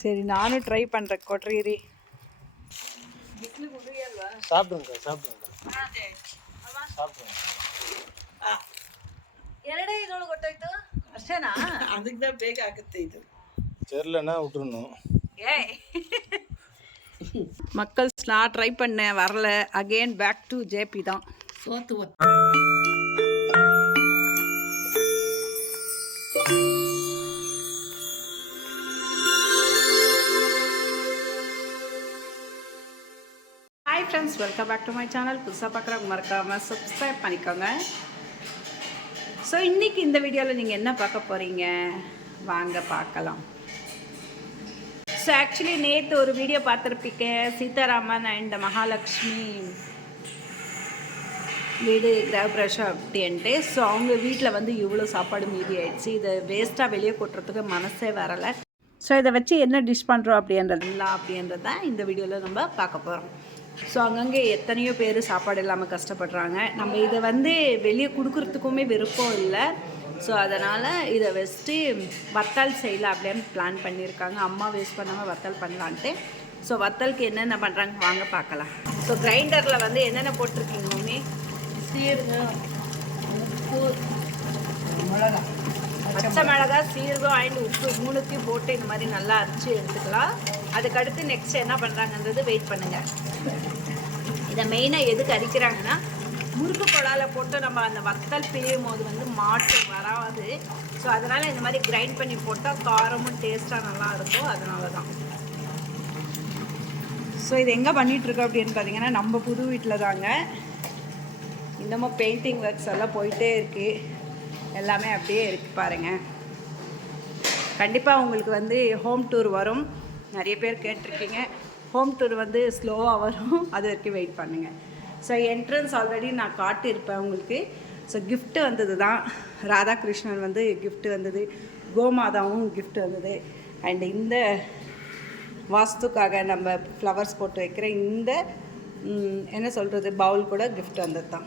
சரி நானும் ட்ரை பண்ணுறேன் கொட்டரியரி சாப்பிடுங்க சாப்பிடுங்க. சாப்பிடுங்க. ಎರಡೇ ಇದ್ರೊಳಗೆ ಗೊತ್ತಾಯ್ತು ಅಷ್ಟೇನಾ ಅದಕ್ಕೆ ಬೇಗ ಆಗುತ್ತೆ ಇದು தெரிலன்னா விட்டுறணும். ஏய். மக்கள்ஸ் நான் ட்ரை பண்ணேன் வரல. அகைன் பேக் டு ஜேபி தான். சோத்து friends welcome back to my channel புதுசாக பார்க்குறவங்க மறக்காமல் சப்ஸ்கிரைப் பண்ணிக்கோங்க. ஸோ இன்றைக்கி இந்த வீடியோவில் நீங்கள் என்ன பார்க்க போகிறீங்க வாங்க பார்க்கலாம். ஸோ ஆக்சுவலி நேற்று ஒரு வீடியோ பார்த்துருப்பீங்க. சீதாராமன் அண்ட் மகாலட்சுமி வீடு கிரகப்பிரவேசம் அப்படின்ட்டு. ஸோ அவங்க வீட்டில் வந்து இவ்வளோ சாப்பாடு மீதி ஆயிடுச்சு. இதை வேஸ்ட்டாக வெளியே கொட்டுறதுக்கு மனசே வரலை. ஸோ இதை வச்சு என்ன டிஷ் பண்ணுறோம் அப்படின்றதுலாம் அப்படின்றது தான் இந்த வீடியோவில் நம்ம பார்க்க போகிறோம் ஸோ அங்கங்கே எத்தனையோ பேர் சாப்பாடு இல்லாமல் கஷ்டப்படுறாங்க. நம்ம இதை வந்து வெளியே கொடுக்குறதுக்குமே விருப்பம் இல்லை. ஸோ அதனால் இதை வச்சுட்டு வத்தல் செய்யலாம் அப்படின்னு பிளான் பண்ணியிருக்காங்க. அம்மா வேஸ்ட் பண்ணாமல் வத்தல் பண்ணலான்ட்டு. ஸோ வத்தலுக்கு என்னென்ன பண்ணுறாங்க வாங்க பார்க்கலாம். ஸோ கிரைண்டரில் வந்து என்னென்ன போட்டிருக்கீங்க மம்மி? சீரகம் உப்பு மிளகா பச்சை மிளகாய் சீரகம் அண்ட் உப்பு மூணுத்தையும் போட்டு இந்த மாதிரி நல்லா அரைச்சி எடுத்துக்கலாம். அதுக்கடுத்து நெக்ஸ்ட் என்ன பண்ணுறாங்கன்றது வெயிட் பண்ணுங்கள் இதை மெயினாக எதுக்கு அரிக்கிறாங்கன்னா முறுக்கு குழால போட்டு நம்ம அந்த வத்தல் பிழியும் போது வந்து மாட்டு வராது. ஸோ அதனால் இந்த மாதிரி கிரைண்ட் பண்ணி போட்டால் காரமும் டேஸ்ட்டாக நல்லா இருக்கும். அதனால தான் ஸோ இது எங்கே பண்ணிகிட்ருக்கோம் அப்படின்னு பார்த்தீங்கன்னா நம்ம புது வீட்டில் தாங்க. இன்னமும் பெயிண்டிங் ஒர்க்ஸ் எல்லாம் போயிட்டே இருக்குது எல்லாமே அப்படியே இருக்கு பாருங்கள் கண்டிப்பாக உங்களுக்கு வந்து ஹோம் டூர் வரும். நிறைய பேர் கேட்டிருக்கீங்க. ஹோம் டூர் வந்து ஸ்லோவாக வரும். அது வரைக்கும் வெயிட் பண்ணுங்கள் ஸோ என்ட்ரன்ஸ் ஆல்ரெடி நான் காட்டியிருப்பேன் உங்களுக்கு. ஸோ கிஃப்ட்டு வந்தது தான். ராதாகிருஷ்ணன் வந்து கிஃப்ட்டு வந்தது. கோமாதாவும் கிஃப்ட் வந்தது. அண்ட் இந்த வாஸ்துக்காக நம்ம ஃப்ளவர்ஸ் போட்டு வைக்கிற இந்த என்ன சொல்கிறது பவுல் கூட கிஃப்ட் வந்தது தான்.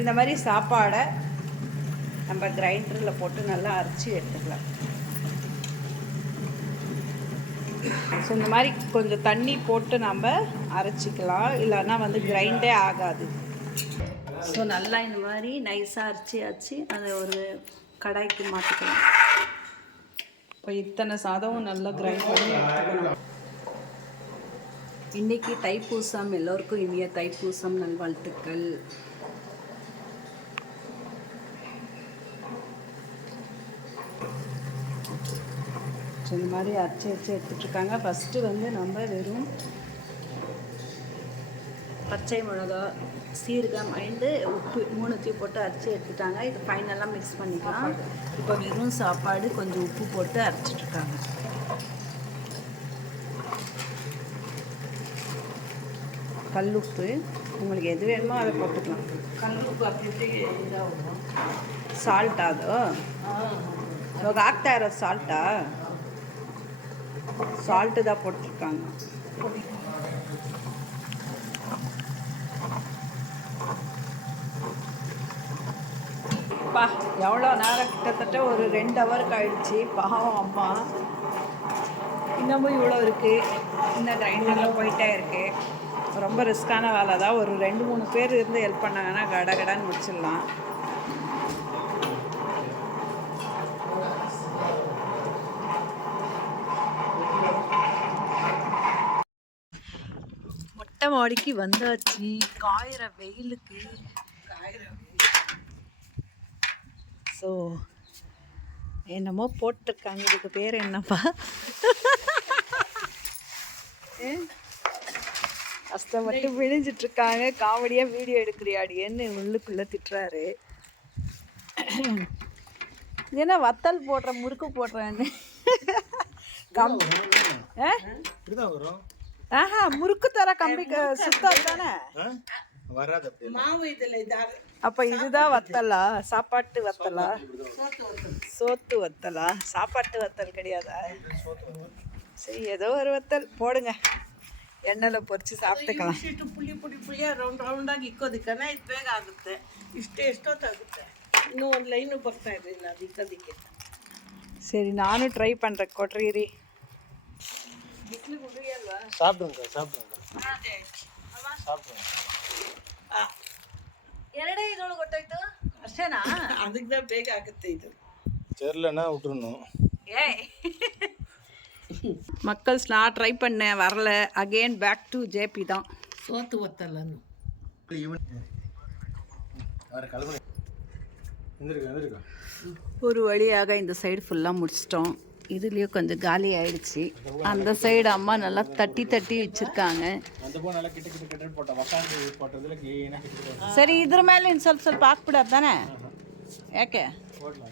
இந்த மாதிரி சாப்பாடை நம்ம கிரைண்டரில் போட்டு நல்லா அரைச்சி எடுத்துக்கலாம். ஸோ இந்த மாதிரி கொஞ்சம் தண்ணி போட்டு நம்ம அரைச்சிக்கலாம். இல்லைன்னா வந்து கிரைண்டே ஆகாது. ஸோ நல்லா இந்த மாதிரி நைஸாக அரைச்சி அரைச்சி அதை ஒரு கடாய்க்கு மாற்றிக்கலாம் இப்போ இத்தனை சாதமும் நல்லா கிரைண்ட் பண்ணி எடுத்துக்கணும் இன்னைக்கு தைப்பூசம். எல்லோருக்கும் இனிய தைப்பூசம் நல்வாழ்த்துக்கள். இந்த மாதிரி அரைச்சி அரைச்சி எடுத்துட்ருக்காங்க. ஃபஸ்ட்டு வந்து நம்ம வெறும் பச்சை மிளகா சீரகம் அண்டு உப்பு மூணுத்தையும் போட்டு அரைச்சி எடுத்துட்டாங்க. இது ஃபைனலாக மிக்ஸ் பண்ணிக்கலாம். இப்போ வெறும் சாப்பாடு கொஞ்சம் உப்பு போட்டு அரைச்சிட்ருக்காங்க. உப்பு. உங்களுக்கு எது வேணுமோ அதை போட்டுக்கலாம். கல்லுப்பு அப்படி சால்ட் அதோ? ಇವಾಗ சால்ட்டா? சால்ட்டு தான் போட்டிருக்காங்க எவ்வளோ நேரம்? கிட்டத்தட்ட ஒரு ரெண்டு ஹவருக்கு ஆயிடுச்சு. பாவம் அம்மா. இன்னமும் இவ்வளோ இருக்குது இந்த கிரைண்டரில் போயிட்டே இருக்கு. ரொம்ப ரிஸ்க்கான வேலை தான். ஒரு ரெண்டு மூணு பேர் இருந்து ஹெல்ப் பண்ணாங்கன்னா கட கடன்னு முடிச்சிடலாம். மொட்டை மாடிக்கு வந்தாச்சு. காயிற வெயிலுக்கு. ஸோ என்னமோ போட்டிருக்காங்க. இதுக்கு பேர் என்னப்பா? கஷ்டப்பட்டு விழிஞ்சிட்டு இருக்காங்க காமெடியாக வீடியோ எடுக்கிறியாடியன்னு உள்ளுக்குள்ளே திட்டுறாரு. என்ன வத்தல் போடுற முறுக்கு போடுறேன்னு. கம் ஆ? ஆஹா முறுக்கு தர கம்பி க- சுத்தம் தானே ஆ? வராது அப்படி ಮಾವು ಇದೆಲ್ಲ ಇದ್ದಾರೆ அப்ப இதுதான் வத்தலா சாப்பாட்டு வத்தலா ಸೋತು ಹೋಗ್ತದೆ சோத்து வத்தலா சாப்பாட்டு வத்தல் கிடையாதா சரி ஏதோ ஒரு வத்தல் போடுங்க எண்ணெயில் பொரிச்சு சாப்பிட்டுக்கலாம் ಇಷ್ಟು ಪುಳಿ ಪುಡಿ ಪುಳಿಯ ರೌಂಡ್ ರೌಂಡಾಗಿ ಇಕ್ಕೋದಕ್ಕನ ಇದು ಬೇಗ ಆಗುತ್ತೆ ಇಷ್ಟೇ ಎಷ್ಟೊತ್ತಾಗುತ್ತೆ ಇನ್ನೂ ಒಂದು ಲೈನು ಬರ್ತಾ ಇರಲಿಲ್ಲ ಅದು ಇಕ್ಕೋದಕ್ಕೆ சரி நானும் ட்ரை பண்ணுறேன் கொட்ரீரி சாப்பிடுங்க சாப்பிடுங்க சாப்பிடுங்க ಎರಡೇ ಇದ್ರೊಳಗೆ ಗೊತ್ತಾಯ್ತು? ಅಷ್ಟೇನಾ? ಅದಕ್ಕೆ ಬೇಗ ಆಗುತ್ತೆ நான் ட்ரை பண்ண வரல அகைன் பேக் டு ஜேபி தான் சோத்து ஒத்தலன்னு ஒரு வழியாக இந்த சைடு ஃபுல்லாக முடிச்சிட்டோம் இதுலேயும் கொஞ்சம் காலி ஆயிடுச்சு அந்த சைடு அம்மா நல்லா தட்டி தட்டி வச்சுருக்காங்க அந்த போ நல்லா கிட்ட கிட்ட கிட்ட போட்டேன் வக்காந்து போட்டதுல ಕ್ಲೀನಾಗಿ கிட்ட கிட்ட ಸರಿ ಇದ್ರ ಮೇಲೆ ಇನ್ನು ಸ್ವಲ್ಪ ಸ್ವಲ್ಪ ಹಾಕ್ಬಿಡೋದು ತಾನೆ ಯಾಕೆ போடலாம்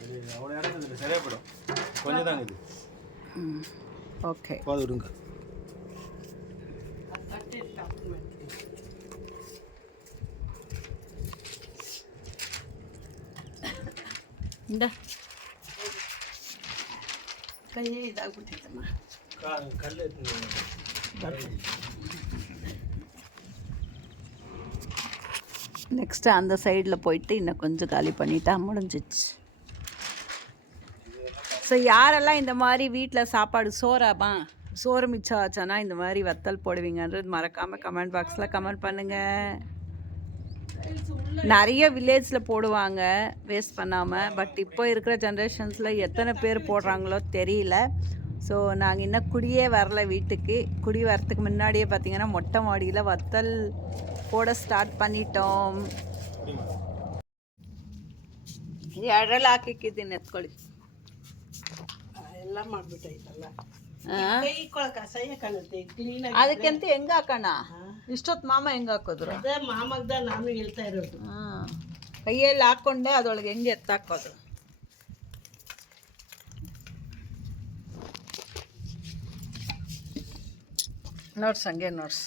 இது விடுங்க ಇಂದ ಕೈಯೇ ಇದಾಗ್ಬಿಟ್ಟಿತ್ತಮ್ಮ கா- கல் எடுத்துன்னு நெக்ஸ்ட்டு அந்த சைடில் போயிட்டு இன்னும் கொஞ்சம் காலி பண்ணிட்டா முடிஞ்சிச்சு ஸோ யாரெல்லாம் இந்த மாதிரி வீட்டில் சாப்பாடு சோறாமா சோறு மிச்சம் ஆச்சானா இந்த மாதிரி வத்தல் போடுவீங்கன்றது மறக்காமல் கமெண்ட் பாக்ஸில் கமெண்ட் பண்ணுங்கள் நிறைய வில்லேஜில் போடுவாங்க வேஸ்ட் பண்ணாமல் பட் இப்போ இருக்கிற ஜென்ரேஷன்ஸில் எத்தனை பேர் போடுறாங்களோ தெரியல ஸோ நாங்கள் இன்னும் குடியே வரல வீட்டுக்கு குடி வரத்துக்கு முன்னாடியே பார்த்தீங்கன்னா மொட்டை மாடியில் வத்தல் போட ஸ்டார்ட் பண்ணிட்டோம் ಎರಡೆಲ್ಲ ಹಾಕಿಕ್ಕಿದ್ದೀನಿ ಎತ್ಕೊಳ್ಳಿ ಎಲ್ಲ ಮಾಡ್ಬಿಟ್ಟೈತಲ್ಲ ಆ? ಕೈ ಕೊಳಕ ಅಸಹ್ಯ ಕಾಣುತ್ತೆ ಕ್ಲೀನ್ ಅದಕ್ಕೆಂತ ಹೆಂಗೆ ಹಾಕೋಣ ಇಷ್ಟೊತ್ತು ಮಾಮ ಹೆಂಗೆ ಹಾಕೋದ್ರು ಅದೇ ಮಾಮಗ್ದ ನಾನು ಹೇಳ್ತಾ ಇರೋದು ಹಾಂ ಕೈಯಲ್ಲಿ ಹಾಕ್ಕೊಂಡೆ ಅದರೊಳಗೆ ಹೆಂಗೆ ಎತ್ತಾಕೋದು ನೋಡ್ಸ್ ಹಂಗೆ ನೋಡ್ಸ್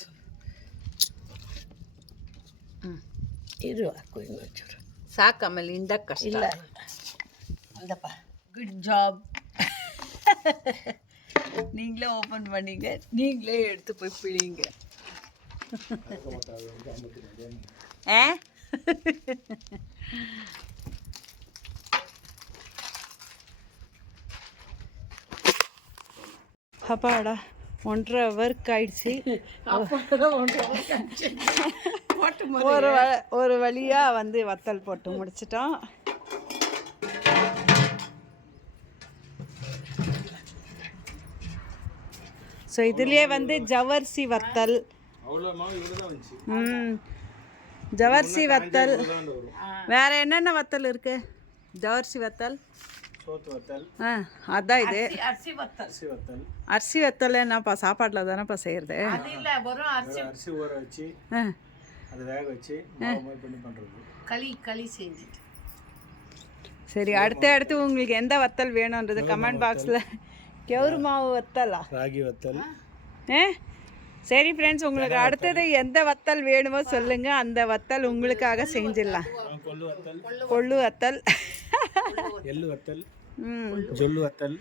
ಇರು ಹಾಕು ಇನ್ನೊಂಚೂರು ಸಾಕು ಆಮೇಲೆ ಹಿಂದಕ್ಕೆ ಕಷ್ಟ ಇಲ್ಲ அந்தப்பா குட் ஜாப் நீங்களே ஓப்பன் பண்ணீங்க நீங்களே எடுத்து போய் பிழிங்க ஆ அப்பாடா ஒன்றரை ஒர்க் ஆயிடுச்சு. போட்டு ஒரு வ- ஒரு வழியாக வந்து வத்தல் போட்டு முடிச்சிட்டோம். ஸோ இதுலேயே வந்து ஜவர்சி வத்தல். அவ்வளோ மாவு இவ்வளோ தான் வந்துச்சு ம் ஜவர்சி வத்தல் வேற என்னென்ன வத்தல் இருக்கு? ஜவர்சி வத்தல். சோத்து வத்தல். ஆ அதான் இது. அரிசி வத்தல். அரிசி வத்தல். அரிசி வத்தல் என்னப்பா சாப்பாட்டில் தானேப்பா செய்கிறது அது இல்ல வரும் அரிசி. அரிசி ஊற வச்சு ஆ. அதை வேக வச்சு மாவு மாதிரி பண்ணி பண்ணுறது களி களி செஞ்சுட்டு சரி அடுத்து அடுத்து உங்களுக்கு எந்த வத்தல் வேணுன்றது கமெண்ட் பாக்ஸில். கெவுரு மாவு வத்தலா? ராகி வத்தல். ஏ சரி ஃப்ரெண்ட்ஸ் உங்களுக்கு அடுத்தது எந்த வத்தல் வேணுமோ சொல்லுங்க. அந்த வத்தல் உங்களுக்காக செஞ்சிடலாம். கொள்ளு வத்தல். கொள்ளு வத்தல். எள்ளு வத்தல். ம். ஜொல்லு வத்தல்.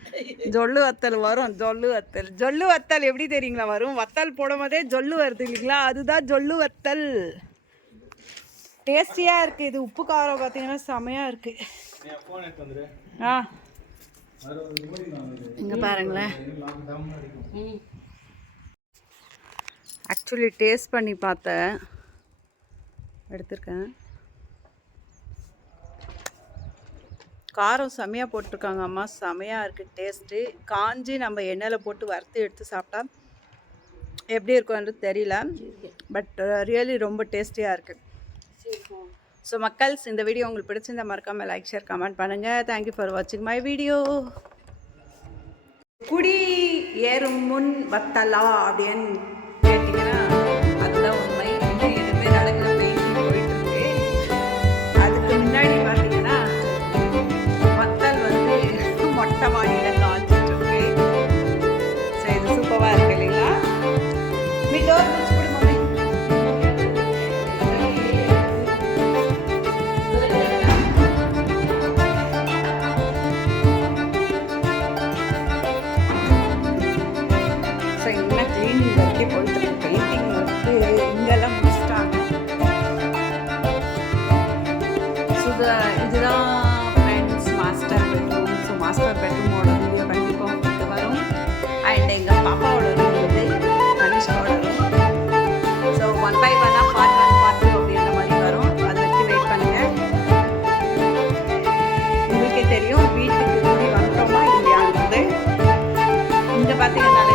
ஜொல்லு வத்தல் வரும் ஜொல்லு வத்தல். ஜொல்லு வத்தல் எப்படி தெரியுங்களா வரும்? வத்தல் போடும் போதே ஜொல்லு வருது இல்லைங்களா? அதுதான் ஜொல்லு வத்தல். டேஸ்டியாக இருக்குது இது உப்பு காரம் பார்த்தீங்கன்னா செமையாக இருக்குது ஆ. இங்கே பாருங்களேன். ஆக்சுவலி டேஸ்ட் பண்ணி பார்த்தேன். எடுத்திருக்கேன். காரம் செமையாக போட்டிருக்காங்க அம்மா. செமையாக இருக்குது டேஸ்ட்டு காஞ்சி நம்ம எண்ணெயில் போட்டு வறுத்து எடுத்து சாப்பிட்டா எப்படி இருக்கும்ன்றது தெரியல. பட் ரியலி uh, ரொம்ப டேஸ்டியாக இருக்குது ஸோ மக்கள்ஸ் இந்த வீடியோ உங்களுக்கு பிடிச்சிருந்தா மறக்காமல் லைக் ஷேர் கமெண்ட் பண்ணுங்கள் தேங்க்யூ ஃபார் வாட்சிங் மை வீடியோ குடி ஏறும் முன் வத்தலா அப்படின்னு பார்த்தீங்கன்னாலே